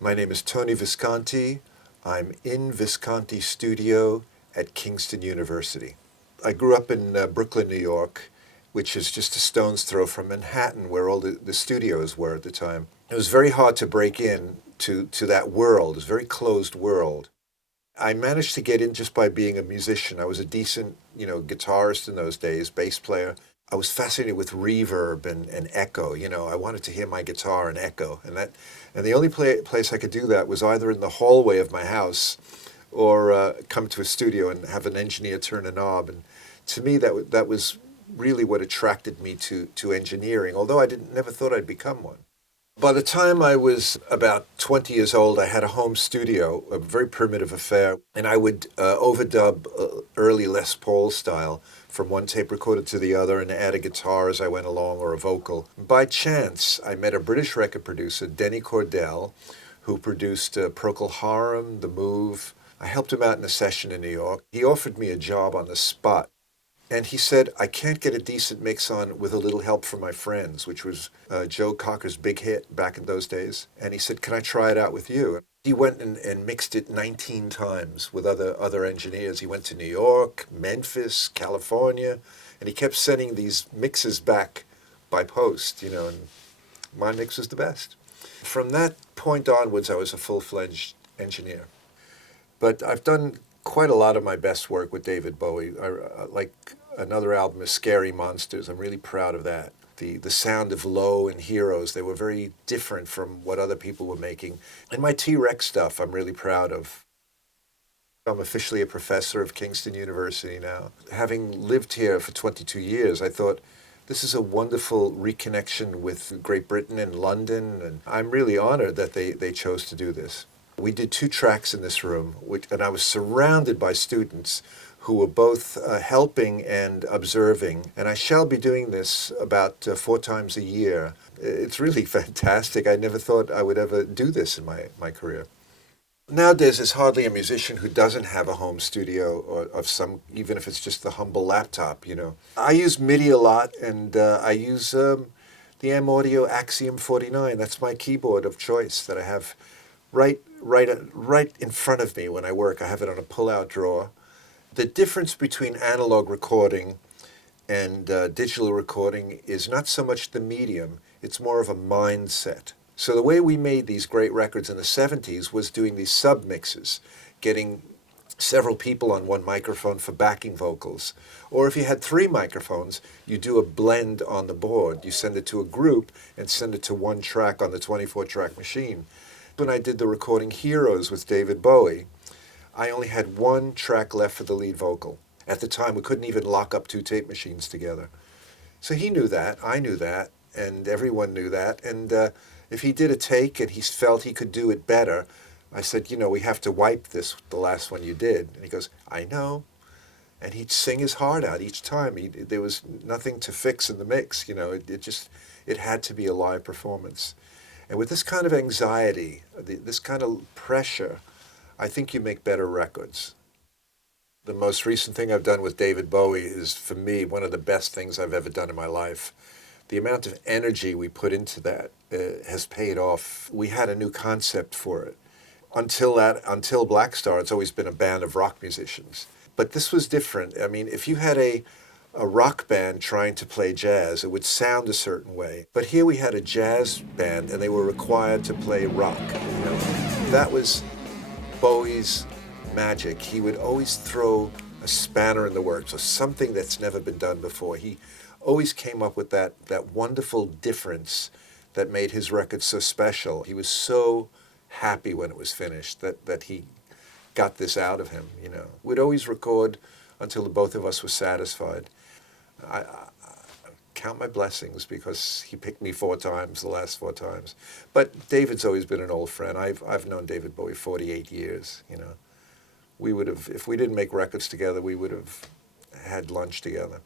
My name is Tony Visconti. I'm in Visconti Studio at Kingston University. I grew up in Brooklyn, New York, which is just a stone's throw from Manhattan, where all the studios were at the time. It was very hard to break in to that world. It was a very closed world. I managed to get in just by being a musician. I was a decent, guitarist in those days, bass player. I was fascinated with reverb and echo. I wanted to hear my guitar and echo, and the only place I could do that was either in the hallway of my house, or come to a studio and have an engineer turn a knob. And to me, that was really what attracted me to engineering. Although I didn't never thought I'd become one. By the time I was about 20 years old, I had a home studio, a very primitive affair, and I would overdub early Les Paul style from one tape recorder to the other and add a guitar as I went along or a vocal. By chance, I met a British record producer, Denny Cordell, who produced Procol Harum, The Move. I helped him out in a session in New York. He offered me a job on the spot. And he said, I can't get a decent mix on with a little help from my friends, which was Joe Cocker's big hit back in those days. And he said, can I try it out with you? He went and mixed it 19 times with other engineers. He went to New York, Memphis, California, and he kept sending these mixes back by post, and my mix was the best. From that point onwards, I was a full-fledged engineer. But I've done quite a lot of my best work with David Bowie. Like another album is Scary Monsters. I'm really proud of that. The sound of Low and Heroes, they were very different from what other people were making. And my T.Rex stuff, I'm really proud of. I'm officially a professor of Kingston University now. Having lived here for 22 years, I thought this is a wonderful reconnection with Great Britain and London, and I'm really honored that they chose to do this. We did 2 tracks in this room, and I was surrounded by students who were both helping and observing. And I shall be doing this about 4 times a year. It's really fantastic. I never thought I would ever do this in my career. Nowadays, there's hardly a musician who doesn't have a home studio or of some, even if it's just the humble laptop. I use MIDI a lot, and I use the M Audio Axiom 49. That's my keyboard of choice that I have right in front of me when I work. I have it on a pull-out drawer. The difference between analog recording and digital recording is not so much the medium, it's more of a mindset. So the way we made these great records in the 70s was doing these sub-mixes, getting several people on one microphone for backing vocals. Or if you had 3 microphones, you do a blend on the board. You send it to a group and send it to one track on the 24-track machine. When I did the recording Heroes with David Bowie, I only had 1 track left for the lead vocal. At the time, we couldn't even lock up 2 tape machines together. So he knew that, I knew that, and everyone knew that. And if he did a take and he felt he could do it better, I said, we have to wipe the last one you did. And he goes, I know. And he'd sing his heart out each time. There was nothing to fix in the mix. It had to be a live performance. And with this kind of anxiety, this kind of pressure, I think you make better records. The most recent thing I've done with David Bowie is, for me, one of the best things I've ever done in my life. The amount of energy we put into that has paid off. We had a new concept for it. Until Blackstar, it's always been a band of rock musicians. But this was different. I mean, if you had a rock band trying to play jazz, it would sound a certain way. But here we had a jazz band, and they were required to play rock. That was Bowie's magic. He would always throw a spanner in the works, or something that's never been done before. He always came up with that wonderful difference that made his record so special. He was so happy when it was finished that he got this out of him. We'd always record until the both of us were satisfied. I count my blessings because he picked me 4 times, the last 4 times. But David's always been an old friend. I've known David Bowie 48 years. We would have, if we didn't make records together, we would have had lunch together.